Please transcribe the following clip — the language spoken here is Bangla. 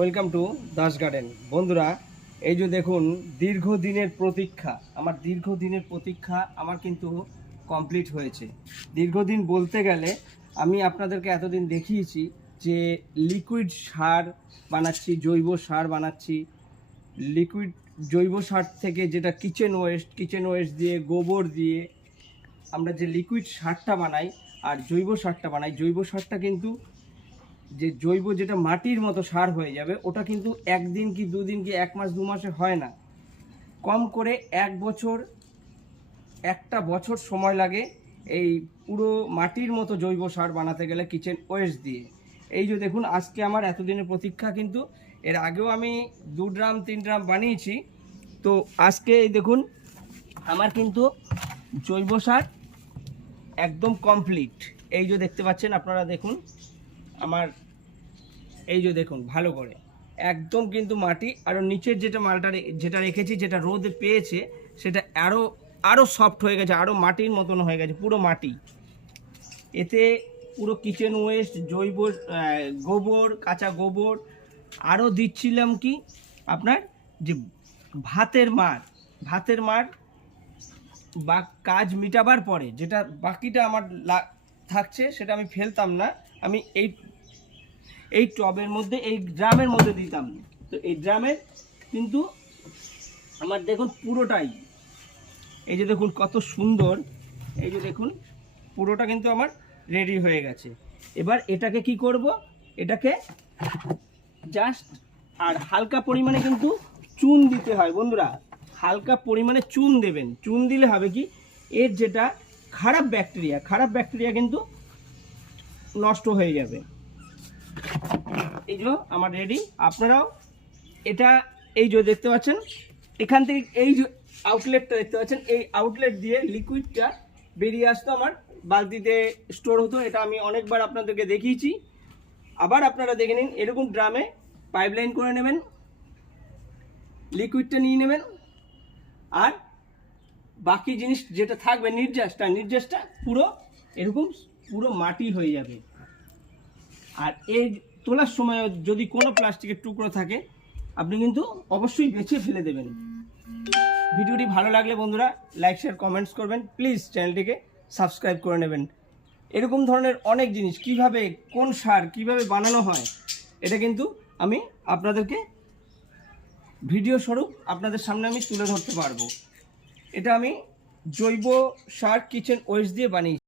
Welcome to Das garden. বন্ধুরা, এই যে দেখুন, দীর্ঘদিনের প্রতীক্ষা আমার কিন্তু কমপ্লিট হয়েছে। দীর্ঘদিন বলতে গেলে আমি আপনাদেরকে এতদিন দেখিয়েছি যে লিকুইড সার বানাচ্ছি, জৈব সার বানাচ্ছি। লিকুইড জৈব সার থেকে যেটা কিচেন ওয়েস্ট দিয়ে, গোবর দিয়ে আমরা যে লিকুইড সারটা বানাই আর জৈব সারটা বানাই, জৈব সারটা কিন্তু যে জৈব যেটা মাটির মতো সার হয়ে যাবে, ওটা কিন্তু একদিন কি দুদিন কি এক মাস দু মাসে হয় না। কম করে একটা বছর সময় লাগে এই পুরো মাটির মতো জৈব সার বানাতে গেলে কিচেন ওয়েস্ট দিয়ে। এই যে দেখুন, আজকে আমার এতদিনের প্রতীক্ষা, কিন্তু এর আগেও আমি 2 ড্রাম 3 ড্রাম বানিয়েছি। তো আজকে এই দেখুন, আমার কিন্তু জৈব সার একদম কমপ্লিট। এই যে দেখতে পাচ্ছেন আপনারা, দেখুন আমার, এই যে দেখুন ভালো করে একদম কিন্তু মাটি, আরও নিচের যেটা রেখেছি, যেটা রোদ পেয়েছে, সেটা আরও সফট হয়ে গেছে, আরও মাটির মতন হয়ে গেছে, পুরো মাটি। এতে পুরো কিচেন ওয়েস্ট, জৈব গোবর, কাঁচা গোবর, আরও দিচ্ছিলাম কি আপনার যে ভাতের মার বা কাজ মিটাবার পরে যেটা বাকিটা আমার থাকছে, সেটা আমি ফেলতাম না, আমি এই টবের মধ্যে, এই ড্রামের মধ্যে দিতাম। তো এই ড্রামের কিন্তু আমার দেখুন পুরোটাই, এই যে দেখুন কত সুন্দর, এই যে দেখুন পুরোটা কিন্তু আমার রেডি হয়ে গেছে। এবার এটাকে কি করব, এটাকে জাস্ট আর হালকা পরিমাণে কিন্তু চুন দিতে হয় বন্ধুরা। হালকা পরিমাণে চুন দেবেন। চুন দিলে হবে কি, এর যেটা খারাপ ব্যাকটেরিয়া কিন্তু নষ্ট হয়ে যাবে। এই যে আমার রেডি। আপনারাও এটা, এই যে দেখতে পাচ্ছেন, এখান থেকে এই যে আউটলেটটা দেখতে পাচ্ছেন, এই আউটলেট দিয়ে লিকুইডটা বেরিয়ে আসতো, আমার বালতিতে স্টোর হতো। এটা আমি অনেকবার আপনাদেরকে দেখিয়েছি, আবার আপনারা দেখে নিন। এরকম ড্রামে পাইপলাইন করে নেবেন, লিকুইডটা নিয়ে নেবেন, আর বাকি জিনিস যেটা থাকবে নির্যাসটা পুরো এরকম পুরো মাটি হয়ে যাবে। আর এই তোলার সময় যদি কোনো প্লাস্টিকের টুকরো থাকে, আপনি কিন্তু অবশ্যই বেছে ফেলে দেবেন। ভিডিওটি ভালো লাগলে বন্ধুরা লাইক শেয়ার কমেন্টস করবেন, প্লিজ চ্যানেলটিকে সাবস্ক্রাইব করে নেবেন। এরকম ধরনের অনেক জিনিস, কিভাবে কোন সার কিভাবে বানানো হয়, এটা কিন্তু আমি আপনাদেরকে ভিডিও স্বরূপ আপনাদের সামনে আমি তুলে ধরতে পারবো। এটা আমি জৈব সার কিচেন ওয়েস্ট দিয়ে বানিয়েছি।